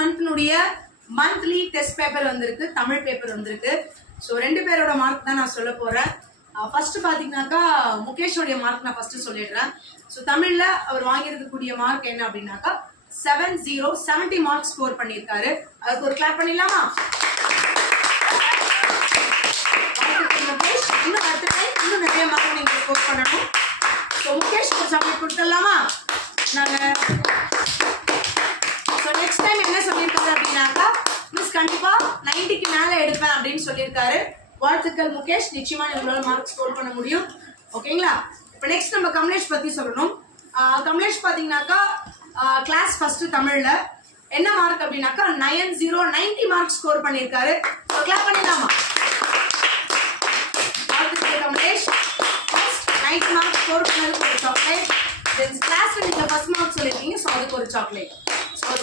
மந்த்னுடைய monthly test paper வந்திருக்கு Tamil paper வந்திருக்கு. So ரெண்டு பேரோட மார்க் தான் நான் சொல்ல போகிறேன் ஃபஸ்ட்டு uh, பார்த்தீங்கன்னாக்கா முகேஷோடைய மார்க் நான் ஃபஸ்ட்டு சொல்லிடுறேன். ஸோ தமிழில் அவர் வாங்கியிருக்கக்கூடிய மார்க் என்ன அப்படின்னாக்கா seven zero seventy mark score பண்ணியிருக்காரு. அதுக்கு ஒரு கிளாப் பண்ணிடலாமா? இன்னும் அடுத்த டைம் இன்னும் நிறைய மார்க் நீங்கள் ஸ்கோர் பண்ணணும். ஸோ முகேஷ் ஒரு சப்மிட் கொடுத்துடலாமா நாங்க ஸோ நெக்ஸ்ட் டைம் என்ன சொல்லியிருக்காரு அப்படின்னாக்கா மிஸ் கண்டிப்பா நைன்டிக்கு மேலே எடுப்பேன் அப்படின்னு சொல்லியிருக்காரு. வாழ்த்துக்கள் முகேஷ். நிச்சயமா உங்களால் மார்க் ஸ்கோர் பண்ண முடியும். ஓகேங்களா இப்போ நெக்ஸ்ட் நம்ம கமலேஷ் பற்றி சொல்லணும். கமலேஷ் பார்த்தீங்கன்னாக்கா கிளாஸ் ஃபஸ்ட்டு தமிழில். என்ன மார்க் அப்படின்னாக்கா nine zero ninety mark score பண்ணியிருக்காரு. கிளாப் பண்ணிடலாமா Kamalesh. First night mark score பண்ணதுக்கு ஒரு சாக்லேட் தென் கிளாஸ்ல நீங்க ஃபர்ஸ்ட் மார்க் சொல்லிருக்கீங்க ஸோ அதுக்கு ஒரு சாக்லேட் ஸோ ஒரு